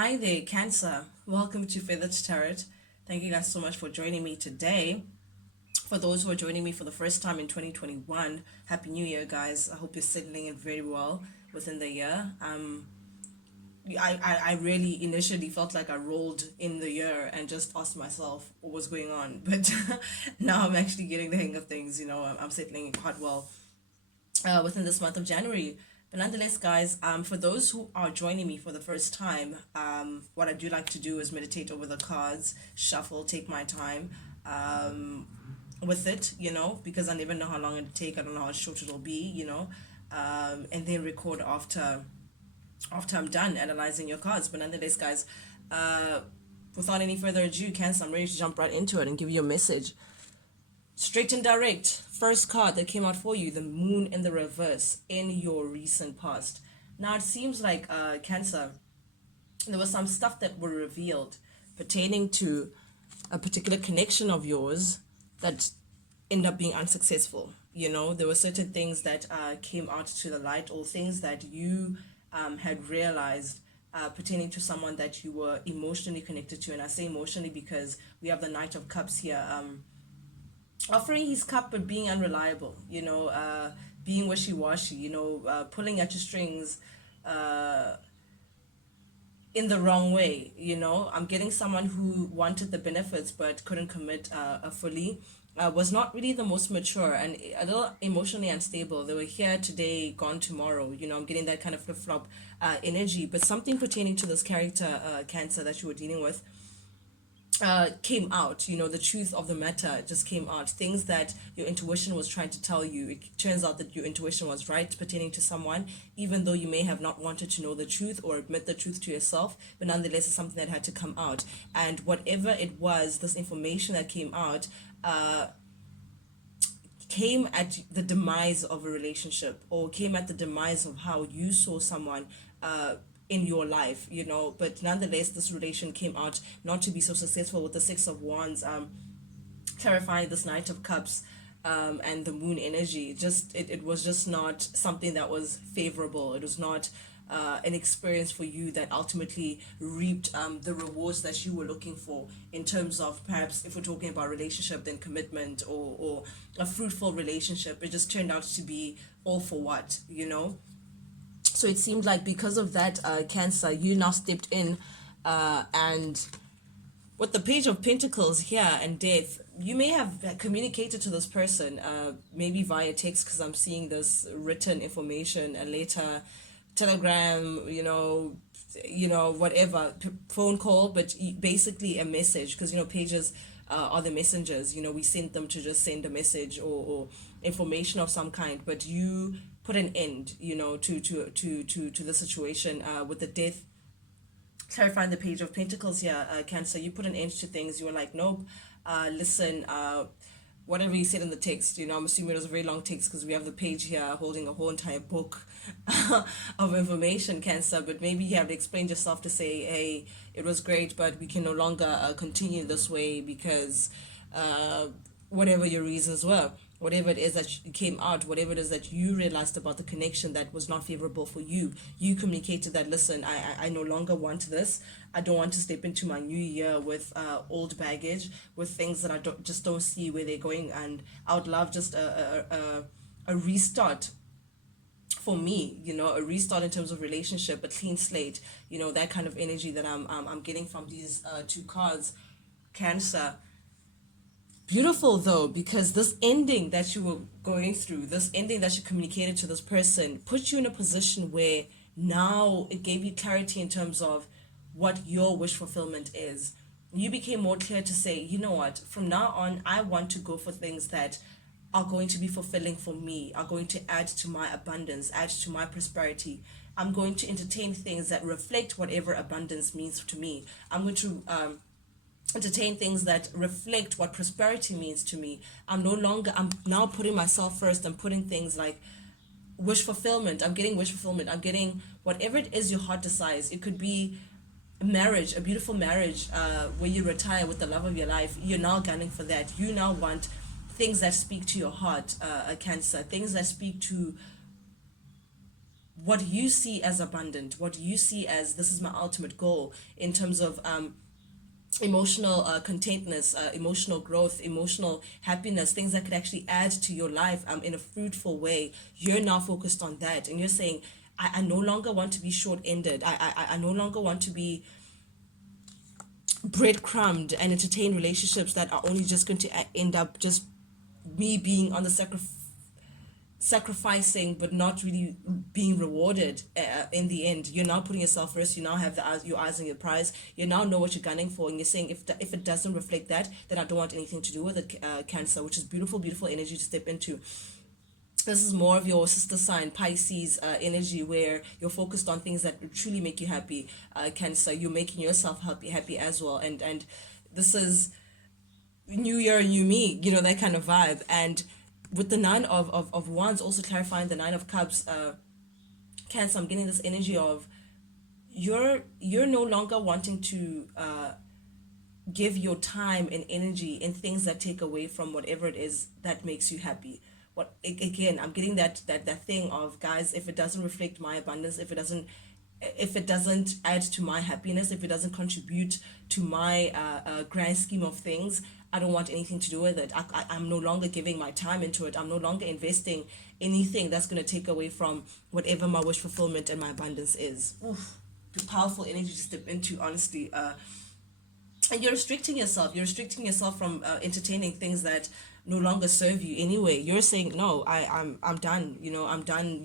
Hi there, Cancer. Welcome to Feathered Tarot. Thank you guys so much for joining me today. For those who are joining me for the first time in 2021, Happy New Year, guys. I hope you're settling in very well within the year. I really initially felt like I rolled in the year and just asked myself what was going on. But now I'm actually getting the hang of things. I'm settling in quite well within this month of January. But nonetheless, guys, for those who are joining me for the first time, what I do like to do is meditate over the cards, shuffle, take my time with it, because I never know how long it'll take. I don't know how short it'll be, and then record after I'm done analyzing your cards. But nonetheless, guys, without any further ado, Cancer, I'm ready to jump right into it and give you a message. Straight and direct. First card that came out for you, the Moon in the reverse in your recent past. Now it seems like Cancer, there was some stuff that were revealed pertaining to a particular connection of yours that ended up being unsuccessful. There were certain things that came out to the light, or things that you had realized pertaining to someone that you were emotionally connected to. And I say emotionally because we have the Knight of Cups here. Offering his cup but being unreliable, being wishy-washy, pulling at your strings in the wrong way. I'm getting someone who wanted the benefits but couldn't commit fully, was not really the most mature and a little emotionally unstable. They were here today, gone tomorrow. I'm getting that kind of flip-flop energy. But something pertaining to this character, Cancer, that you were dealing with, came out. The truth of the matter just came out. Things that your intuition was trying to tell you, it turns out that your intuition was right pertaining to someone, even though you may have not wanted to know the truth or admit the truth to yourself. But nonetheless, it's something that had to come out. And whatever it was, this information that came out came at the demise of a relationship, or came at the demise of how you saw someone in your life, but nonetheless, this relation came out not to be so successful, with the Six of Wands clarifying this Knight of Cups and the Moon energy. It was just not something that was favorable. It was not an experience for you that ultimately reaped the rewards that you were looking for, in terms of, perhaps if we're talking about relationship, then commitment, or a fruitful relationship. It just turned out to be all for what. So it seemed like because of that, Cancer, you now stepped in, and with the Page of Pentacles here and Death, you may have communicated to this person, maybe via text, because I'm seeing this written information, a letter, telegram, whatever, phone call, but basically a message, because pages are the messengers. We send them to just send a message, or information of some kind, but you put an end, to the situation, with the Death clarifying the Page of Pentacles here, Cancer. You put an end to things. You were like, nope, listen, whatever you said in the text, I'm assuming it was a very long text, because we have the page here holding a whole entire book of information, Cancer. But maybe you have explained yourself to say, hey, it was great, but we can no longer continue this way, because whatever your reasons were, whatever it is that came out, whatever it is that you realized about the connection that was not favorable for you, you communicated that, listen, I no longer want this. I don't want to step into my new year with old baggage, with things that I don't see where they're going, and I would love just a restart for me, a restart in terms of relationship, a clean slate, that kind of energy that I'm getting from these two cards, Cancer. Beautiful though, because this ending that you were going through, this ending that you communicated to this person, put you in a position where now it gave you clarity in terms of what your wish fulfillment is. You became more clear to say, you know what, from now on, I want to go for things that are going to be fulfilling for me, are going to add to my abundance, add to my prosperity. I'm going to entertain things that reflect whatever abundance means to me. I'm going to entertain things that reflect what prosperity means to me. I'm now putting myself first. I'm putting things like wish fulfillment. I'm getting wish fulfillment. I'm getting whatever it is your heart desires. It could be a marriage, a beautiful marriage, where you retire with the love of your life. You're now gunning for that. You now want things that speak to your heart, Cancer, things that speak to what you see as abundant, what you see as this is my ultimate goal in terms of emotional contentness, emotional growth, emotional happiness, things that could actually add to your life in a fruitful way. You're now focused on that, and you're saying, I no longer want to be short-ended. I no longer want to be breadcrumbed and entertain relationships that are only just going to end up just me being on the sacrificing but not really being rewarded in the end. You're now putting yourself first. You now have your eyes on your prize. You now know what you're gunning for, and you're saying, if it doesn't reflect that, then I don't want anything to do with it. Cancer, which is beautiful energy to step into. This is more of your sister sign Pisces energy, where you're focused on things that truly make you happy. Cancer, you're making yourself happy as well, and this is new year, new me, that kind of vibe. And with the nine of wands, also clarifying the nine of cups, Cancer, I'm getting this energy of you're no longer wanting to give your time and energy in things that take away from whatever it is that makes you happy. What again, I'm getting that thing of, guys, if it doesn't reflect my abundance, if it doesn't add to my happiness, if it doesn't contribute to my grand scheme of things, I don't want anything to do with it. I'm no longer giving my time into it. I'm no longer investing anything that's going to take away from whatever my wish fulfillment and my abundance is. Oof, the powerful energy to step into, honestly. And you're restricting yourself. You're restricting yourself from entertaining things that no longer serve you anyway. You're saying, no, I'm done. I'm done,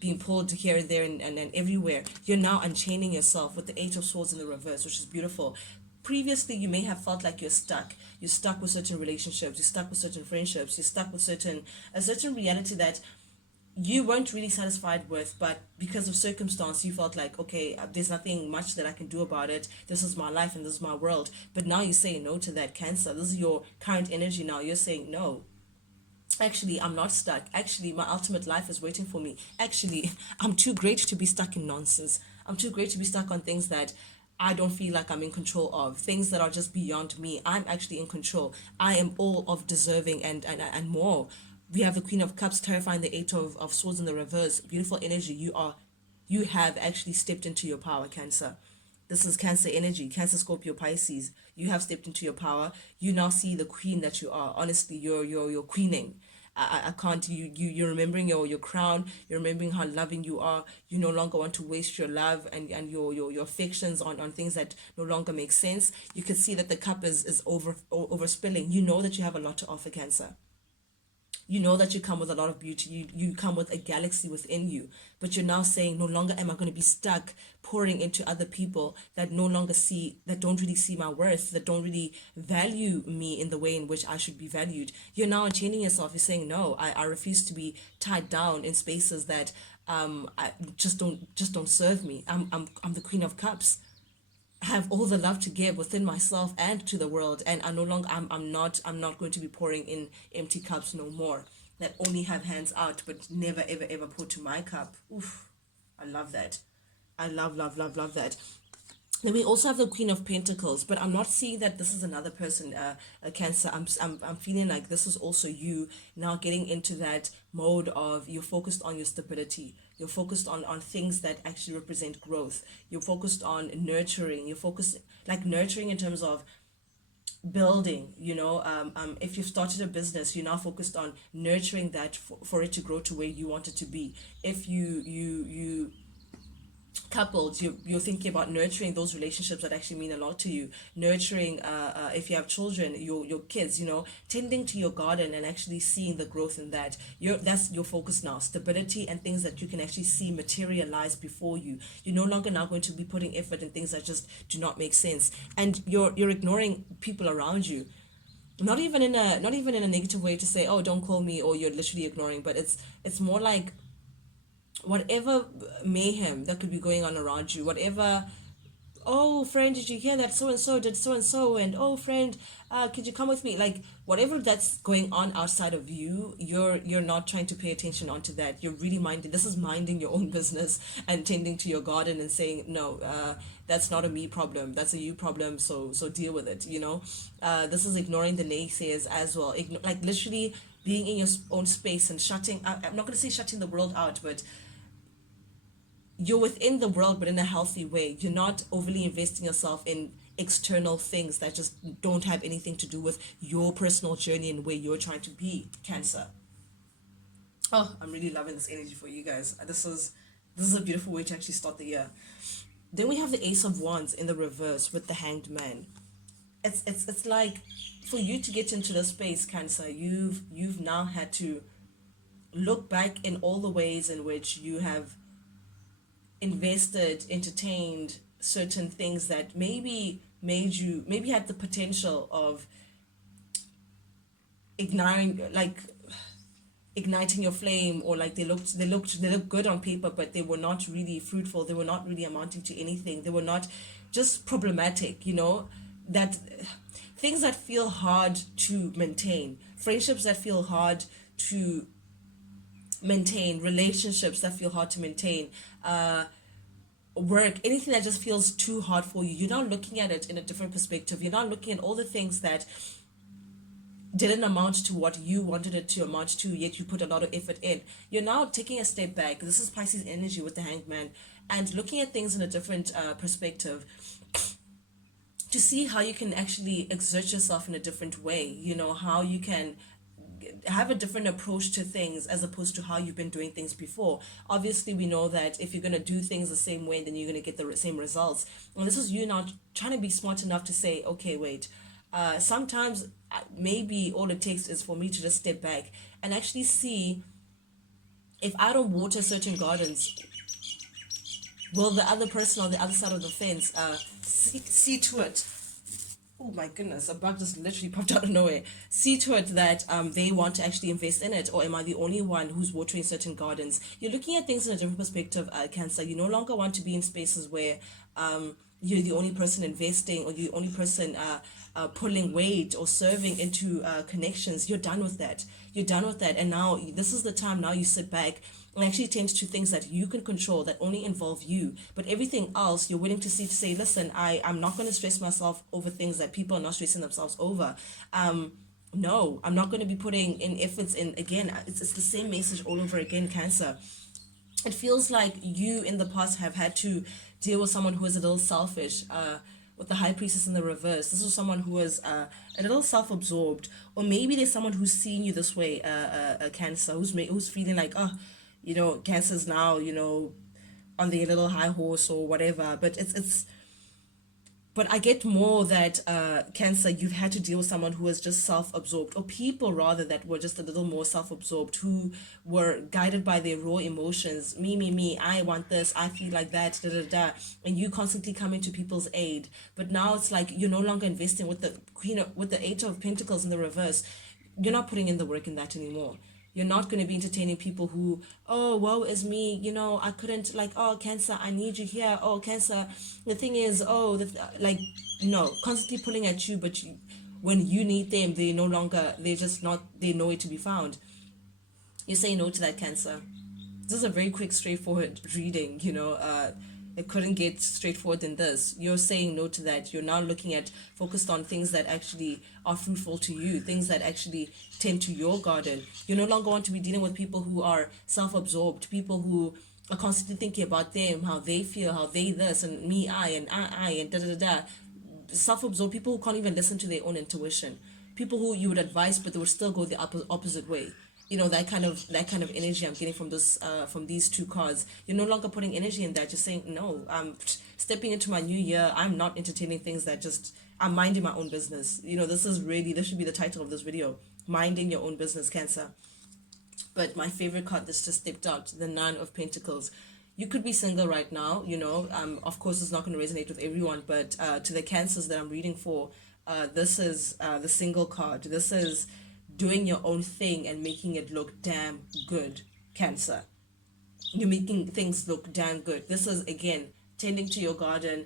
being pulled here, there, and everywhere. You're now unchaining yourself with the Eight of Swords in the reverse, which is beautiful. Previously, you may have felt like you're stuck. You're stuck with certain relationships. You're stuck with certain friendships. You're stuck with a certain reality that you weren't really satisfied with, but because of circumstance, you felt like, okay, there's nothing much that I can do about it. This is my life and this is my world. But now you say no to that, Cancer. This is your current energy now. You're saying, no, actually, I'm not stuck. Actually, my ultimate life is waiting for me. Actually, I'm too great to be stuck in nonsense. I'm too great to be stuck on things that I don't feel like I'm in control of, things that are just beyond me. I'm actually in control. I am all of deserving and more. We have the Queen of Cups clarifying the Eight of Swords in the reverse. Beautiful energy. You have actually stepped into your power, Cancer. This is Cancer energy, Cancer, Scorpio, Pisces. You have stepped into your power. You now see the queen that you are. Honestly, you're queening. I can't, you're remembering your crown. You're remembering how loving you are. You no longer want to waste your love and your affections on things that no longer make sense. You can see that the cup is overspilling. You know that you have a lot to offer, Cancer. You know that you come with a lot of beauty. You come with a galaxy within you. But you're now saying, no longer am I going to be stuck pouring into other people that don't really see my worth, that don't really value me in the way in which I should be valued. You're now unchaining yourself. You're saying, no, I refuse to be tied down in spaces that I just don't serve me. I'm the Queen of Cups. Have all the love to give within myself and to the world, and I'm not going to be pouring in empty cups no more that only have hands out but never ever pour to my cup. Oof, I love that. I love that. Then we also have the Queen of Pentacles, but I'm not seeing that this is another person, a Cancer. I'm feeling like this is also you now getting into that mode of you're focused on your stability. You're focused on things that actually represent growth. You're focused on nurturing. You're focused like nurturing in terms of building. If you've started a business, you're now focused on nurturing that for it to grow to where you want it to be. If you coupled, you're thinking about nurturing those relationships that actually mean a lot to you, nurturing if you have children, your kids, tending to your garden and actually seeing the growth in that. That's your focus now, stability and things that you can actually see materialize before you. You're no longer now going to be putting effort in things that just do not make sense, and you're ignoring people around you. Not even in a negative way to say, oh, don't call me, or you're literally ignoring, but it's more like whatever mayhem that could be going on around you, whatever, oh friend, did you hear that so and so did so and so, and oh friend, could you come with me, like whatever that's going on outside of you, you're not trying to pay attention onto that. You're really minding your own business and tending to your garden and saying, no, that's not a me problem, that's a you problem, so deal with it. This is ignoring the naysayers as well. Like literally being in your own space and I'm not going to say shutting the world out, but you're within the world, but in a healthy way. You're not overly investing yourself in external things that just don't have anything to do with your personal journey and where you're trying to be, Cancer. Oh, I'm really loving this energy for you guys. This is a beautiful way to actually start the year. Then we have the Ace of Wands in the reverse with the Hanged Man. It's like, for you to get into the space, Cancer, you've now had to look back in all the ways in which you have invested, entertained certain things that maybe had the potential of igniting your flame, or like they looked good on paper, but they were not really fruitful. They were not really amounting to anything. They were not, just problematic, that things that feel hard to maintain, friendships that feel hard to maintain, relationships that feel hard to maintain, work, anything that just feels too hard for you. You're not looking at it in a different perspective. You're not looking at all the things that didn't amount to what you wanted it to amount to, yet you put a lot of effort in. You're now taking a step back. This is Pisces energy with the Hanged Man, and looking at things in a different perspective, to see how you can actually exert yourself in a different way, how you can have a different approach to things as opposed to how you've been doing things before. Obviously, we know that if you're going to do things the same way, then you're going to get the same results. And this is you now trying to be smart enough to say, okay, wait, sometimes maybe all it takes is for me to just step back and actually see, if I don't water certain gardens, will the other person on the other side of the fence see to it? Oh my goodness, a bug just literally popped out of nowhere. See to it that they want to actually invest in it, or am I the only one who's watering certain gardens? You're looking at things in a different perspective, Cancer. You no longer want to be in spaces where you're the only person investing, or you're the only person pulling weight or serving into connections. You're done with that. You're done with that. And now this is the time, now you sit back and actually tend to things that you can control, that only involve you. But everything else, you're willing to see, to say, listen, I'm not going to stress myself over things that people are not stressing themselves over. No, I'm not going to be putting in efforts in. Again, it's the same message all over again, Cancer. It feels like you in the past have had to deal with someone who is a little selfish, with the High Priestess in the reverse. This was someone who was a little self-absorbed, or maybe there's someone who's seeing you this way, Cancer, who's feeling like, Cancer's now, on their little high horse or whatever. But I get more that Cancer, you've had to deal with someone who was just self-absorbed, or people rather that were just a little more self-absorbed, who were guided by their raw emotions. Me, I want this, I feel like that, and you constantly coming to people's aid. But now it's like you're no longer investing with the Eight of Pentacles in the reverse. You're not putting in the work in that anymore. You're not going to be entertaining people who, oh, woe is me, I couldn't, oh, Cancer, I need you here. Oh, Cancer, the thing is, oh, no, constantly pulling at you, but when you need them, they're nowhere to be found. You say no to that, Cancer. This is a very quick, straightforward reading, it couldn't get straightforward than this. You're saying no to that. You're now focused on things that actually are fruitful to you, things that actually tend to your garden. You no longer want to be dealing with people who are self-absorbed, people who are constantly thinking about them, how they feel, how they this, and me, and da-da-da-da. Self-absorbed people who can't even listen to their own intuition. People who you would advise, but they would still go the opposite way. That kind of energy I'm getting from these two cards. You're no longer putting energy in that. You're saying, no, I'm stepping into my new year. I'm not entertaining things that I'm minding my own business. This should be the title of this video. Minding your own business, Cancer. But my favorite card that's just stepped out, the Nine of Pentacles. You could be single right now, of course it's not going to resonate with everyone, but to the Cancers that I'm reading for, this is the single card. This is doing your own thing and making it look damn good, Cancer. You're making things look damn good. This is, again, tending to your garden.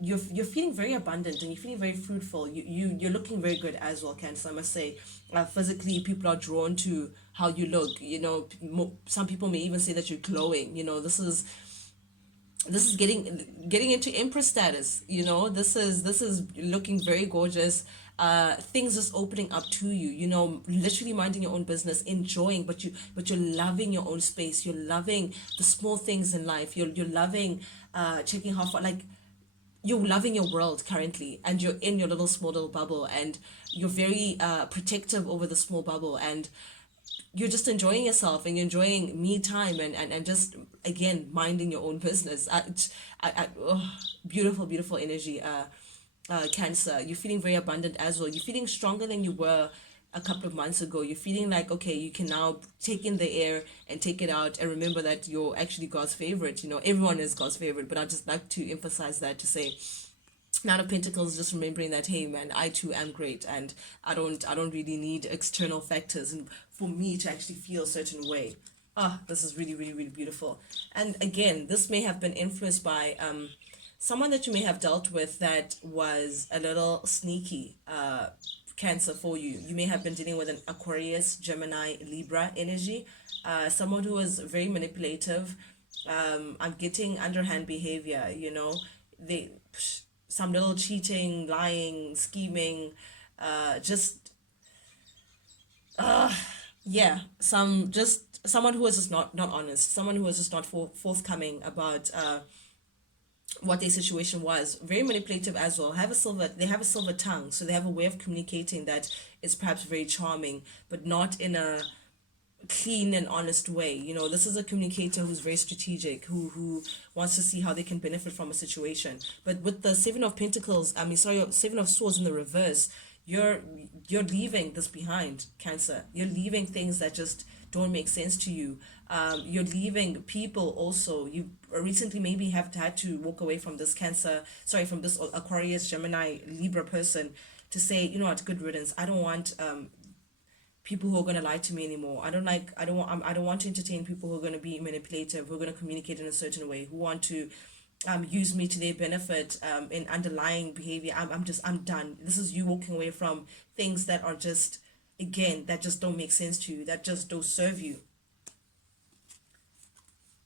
You're feeling very abundant and you're feeling very fruitful. You're looking very good as well, Cancer, I must say. Physically, people are drawn to how you look. Some people may even say that you're glowing. this is getting into empress status. This is looking very gorgeous. Things just opening up to you, literally minding your own business, enjoying, but you're loving your own space. You're loving the small things in life. You're loving checking how far, like, you're loving your world currently, and you're in your small little bubble, and you're very protective over the small bubble, and you're just enjoying yourself, and you're enjoying me time, and just, again, minding your own business. Oh, beautiful, beautiful energy. Cancer, you're feeling very abundant as well. You're feeling stronger than you were a couple of months ago. You're feeling like, okay, you can now take in the air and take it out, and remember that you're actually God's favorite. Everyone is God's favorite, but I just like to emphasize that, to say, Nine of Pentacles, just remembering that, hey man, I too am great, and I don't really need external factors and for me to actually feel a certain way. This is really, really, really beautiful. And again, this may have been influenced by someone that you may have dealt with that was a little sneaky. Cancer, for you, you may have been dealing with an Aquarius, Gemini, Libra energy, someone who was very manipulative. I'm getting underhand behavior. They some little cheating, lying, scheming, just yeah, someone who was just not honest, someone who was just not forthcoming about what their situation was. Very manipulative as well. They have a silver tongue, so they have a way of communicating that is perhaps very charming, but not in a clean and honest way. This is a communicator who's very strategic, who wants to see how they can benefit from a situation. But with the Seven of Pentacles, Seven of Swords in the reverse, you're leaving this behind, Cancer. You're leaving things that just don't make sense to you. You're leaving people also. You recently maybe have had to walk away from this from this Aquarius, Gemini, Libra person, to say, what, good riddance. I don't want people who are going to lie to me anymore. I don't want to entertain people who are going to be manipulative, who are going to communicate in a certain way, who want to use me to their benefit in underlying behavior. I'm done. This is you walking away from things that are just, again, that just don't make sense to you, that just don't serve you.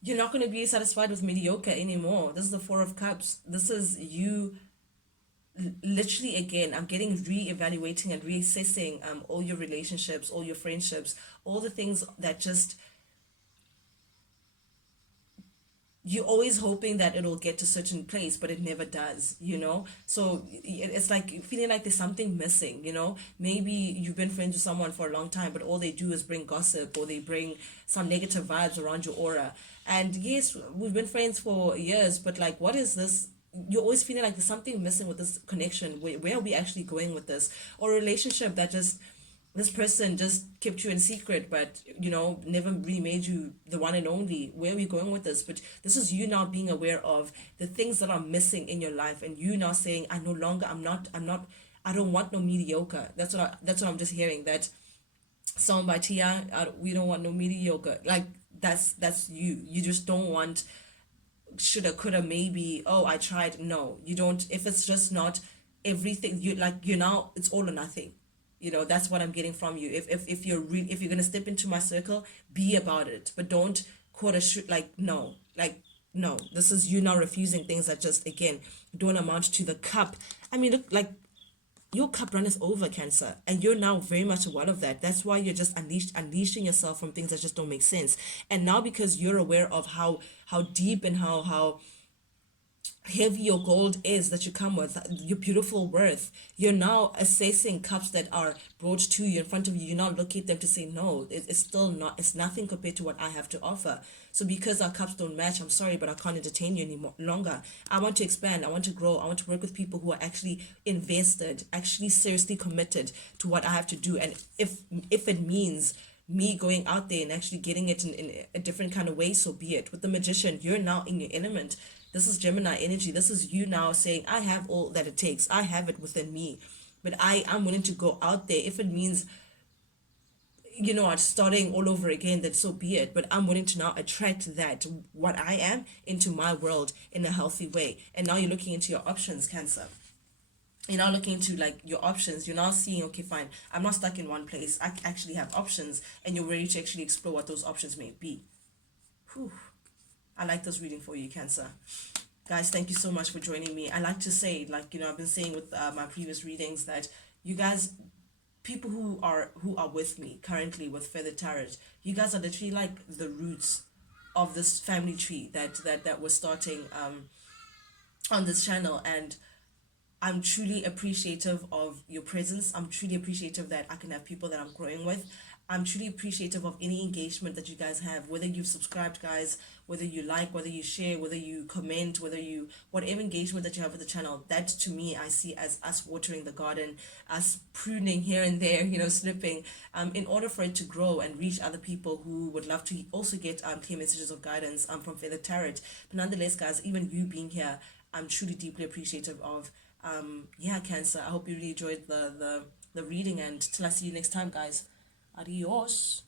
You're not going to be satisfied with mediocre anymore. This is the Four of Cups. This is you literally, again, I'm getting re-evaluating and reassessing all your relationships, all your friendships, all the things that just, you're always hoping that it'll get to a certain place, but it never does. So it's like feeling like there's something missing. Maybe you've been friends with someone for a long time, but all they do is bring gossip, or they bring some negative vibes around your aura. And yes, we've been friends for years, but like, what is this? You're always feeling like there's something missing with this connection. Where are we actually going with this? Or a relationship that just, this person just kept you in secret, but never really made you the one and only. Where are we going with this? But this is you now being aware of the things that are missing in your life, and you now saying, I don't want no mediocre. That's what I'm just hearing. That song by Tia, we don't want no mediocre. Like, that's you just don't want shoulda, coulda, maybe, oh, I tried. No, you don't. If it's just not everything, you're now, it's all or nothing. That's what I'm getting from you. If you're gonna step into my circle, be about it, but don't quarter shoot. No, this is you now refusing things that just, again, don't amount to the cup. I mean, look, like, your cup runneth over, Cancer, and you're now very much aware of that. That's why you're just unleashing yourself from things that just don't make sense. And now, because you're aware of how deep and how heavy your gold is that you come with, your beautiful worth, you're now assessing cups that are brought to you in front of you. You now look at them to say, no, it's still not, it's nothing compared to what I have to offer. So because our cups don't match, I'm sorry, but I can't entertain you any longer. I want to expand, I want to grow, I want to work with people who are actually invested, actually seriously committed to what I have to do. And if it means me going out there and actually getting it in a different kind of way, so be it. With the Magician, you're now in your element. This is Gemini energy. This is you now saying, I have all that it takes. I have it within me. But I'm willing to go out there. If it means, starting all over again, then so be it. But I'm willing to now attract that, what I am, into my world in a healthy way. And now you're looking into your options, Cancer. You're now looking into, like, your options. You're now seeing, okay, fine, I'm not stuck in one place. I actually have options. And you're ready to actually explore what those options may be. Whew. I like this reading for you, Cancer. Guys, thank you so much for joining me. I like to say, like, I've been saying with my previous readings that you guys, people who are with me currently with Feather Tarot, you guys are literally like the roots of this family tree that we're starting on this channel. And I'm truly appreciative of your presence. I'm truly appreciative that I can have people that I'm growing with. I'm truly appreciative of any engagement that you guys have, whether you've subscribed, guys, whether you like, whether you share, whether you comment, whatever engagement that you have with the channel. That to me, I see as us watering the garden, us pruning here and there, snipping, in order for it to grow and reach other people who would love to also get clear messages of guidance from Feather Tarot. But nonetheless, guys, even you being here, I'm truly deeply appreciative of. Yeah, Cancer, I hope you really enjoyed the reading, and till I see you next time, guys. Adios.